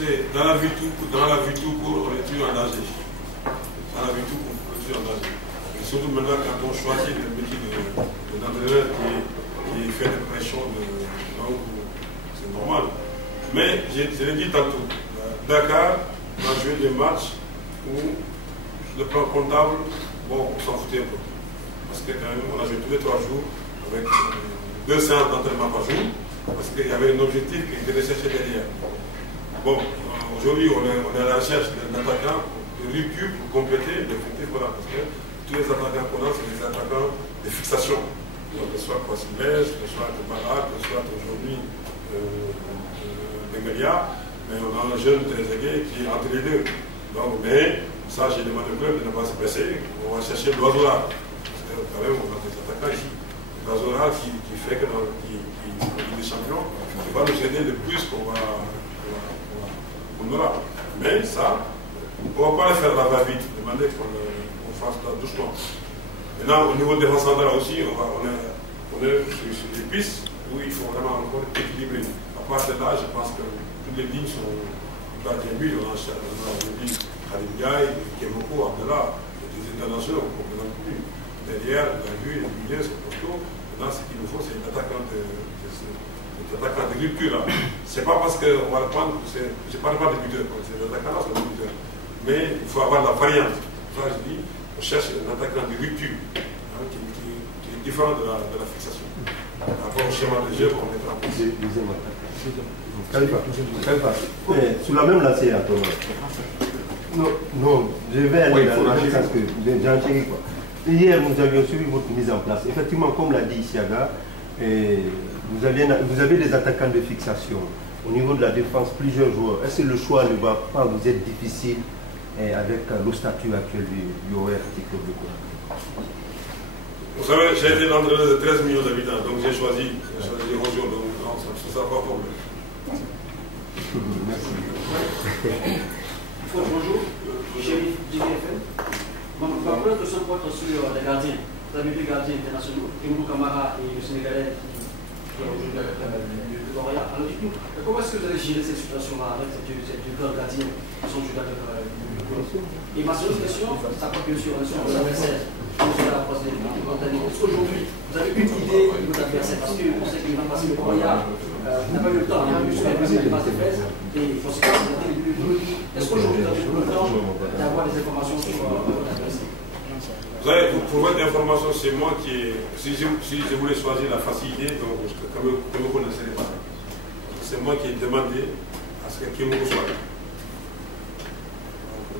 C'est dans la vie tout court, on est toujours en danger. Dans la vie tout court, on est toujours en danger. Et surtout maintenant, quand on choisit le métier d'entraîneur qui fait des pressions, donc c'est normal. Mais je l'ai dit tantôt, Dakar a joué des matchs où le plan comptable, bon, on s'en foutait un peu. Parce que quand même, on a joué tous les 3 jours avec 2 séances d'entraînement par jour, parce qu'il y avait un objectif qui était recherché derrière. Bon, aujourd'hui, on est à la recherche d'un attaquant de rupture pour compléter l'effectif, voilà, parce que tous les attaquants qu'on a, c'est des attaquants de fixation. Donc, que ce soit Kwasiles, que ce soit Tebala, que ce soit aujourd'hui Bengalia, mais on a un jeune Trezeguet qui est entre les deux. Donc, mais ça, j'ai demandé au club de ne pas se presser, on va chercher l'oiseau-là. Parce que quand même, on a des attaquants ici. L'oiseau-là qui fait que dans les champions, il va nous aider le plus qu'on va. Mais ça, on ne va pas le faire la va-vite, demander qu'on fasse ça doucement. Maintenant, au niveau des défense centrale aussi, on est sur des pistes où il faut vraiment encore équilibrer. À part de là, je pense que toutes les lignes sont gardien but. On a dit Khalid Ndiaye, Kemoko, Abdallah, des internationaux, on ne comprend plus. Derrière, on a vu, les milieux, c'est costaud. Maintenant, ce qu'il nous faut, c'est une attaquante de rupture là. C'est pas parce qu'on va le prendre, je ne parle pas de buteur, c'est des attaquants là, c'est des buteurs. Mais il faut avoir la variante. Ça, je dis, on cherche un attaquant de rupture, hein, qui est différent de la fixation. Par rapport au schéma de jeu qu'on mettra en place. Sur la même lancée, à toi. Non, je vais aller dans le sens que j'ai enchaîné quoi. Hier, nous avions suivi votre mise en place. Effectivement, comme l'a dit Isiaga, vous avez des attaquants de fixation. Au niveau de la défense, plusieurs joueurs. Est-ce que le choix ne va pas vous être difficile avec le statut actuel du ORT Club de Conakry? Vous savez, j'ai été l'entraîneur de 13 millions d'habitants, donc j'ai choisi Rojo, donc non, ça ne sera pas un problème. Merci. Bonjour, chéri JDFM. Ma première question porte sur les gardiens. Vous avez deux gardiens internationaux, Kembo Kamara et le Sénégalais qui est aujourd'hui avec le Lorient. Alors dites-nous, comment est-ce que vous allez gérer cette situation-là avec ces deux grands gardiens qui sont joués avec le club? Et ma seconde question, ça porte bien sûr sur vos adversaires. Est-ce qu'aujourd'hui, vous avez une idée de vos adversaires? Parce qu'on sait qu'il va passer le Royal, n'a pas eu le temps, il a eu sur les bases de presse, et conséquence, est-ce qu'aujourd'hui, vous avez eu le temps d'avoir des informations sur votre adversaire? Vous savez, pour votre information, c'est moi qui si je voulais choisir la facilité, donc comme vous ne connaissez pas, c'est moi qui ai demandé à ce que Kemoko soit là.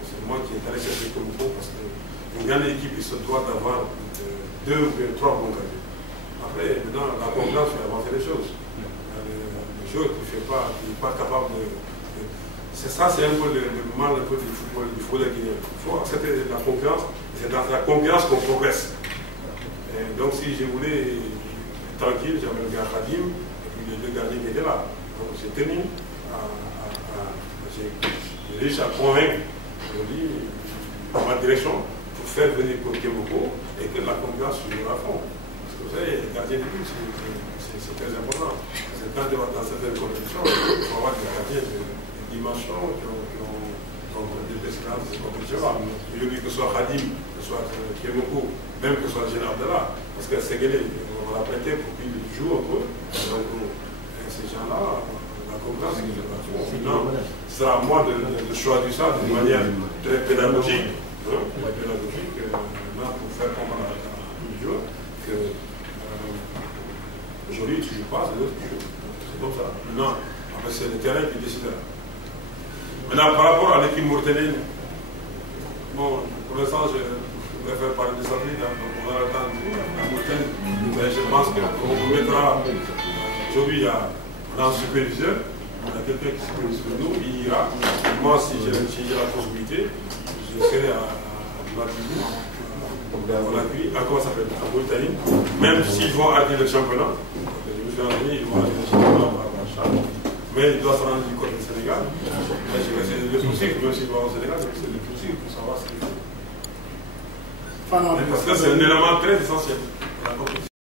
C'est moi qui ai allé chercher Kemoko parce qu'une grande équipe, il se doit d'avoir 2 ou 3 bons gardiens. Après, maintenant, la confiance fait avancer les choses. Le joueur qui n'est pas capable de. C'est ça, c'est un peu le mal un peu du football guinéen. Il faut accepter la confiance. C'est dans la confiance qu'on progresse. Et donc, si je voulais être tranquille, j'avais le gars Khadim et puis les 2 gardiens qui étaient là. Donc, j'ai tenu j'ai réussi à convaincre ma direction pour faire venir Kemoko et que la confiance soit à fond. Parce que vous savez, les gardiens de but, c'est très important. Parce que quand tu vas dans certaines compétitions, il faut avoir des gardiens de dimension qui ont des expériences de ces compétitions-là. Je dis que ce soit Khadim, que ce soit Kemoko, même que ce soit le général Abdallah, parce que Séguélé, on l'a prêté pour qu'il joue un peu. Donc, ces gens-là, la confiance, c'est qu'ils ont. Sinon, c'est à moi de choisir ça d'une manière très pédagogique. Maintenant, pour faire comprendre à tous les joueurs que aujourd'hui, tu ne joues pas, c'est l'autre qui joue. C'est comme ça. Maintenant, c'est le terrain qui décide. Maintenant, par rapport à l'équipe mauritanienne, bon, pour l'instant, je préfère parler de satellites, donc on va attendre la Mauritanie. Mais je pense qu'on vous mettra. Aujourd'hui, on a un superviseur, on a quelqu'un qui supervise nous, il ira. Moi, si j'ai la possibilité, je serai à Matibou, comment ça s'appelle, à Mauritanie, même s'ils vont arrêter le championnat, je me suis renseigné, ils vont arrêter le championnat à Charles. Mais il doit se rendre du côté du Sénégal. C'est le possible, même s'il va au Sénégal, c'est le possible pour savoir ce qu'il faut. Parce que c'est un élément très essentiel.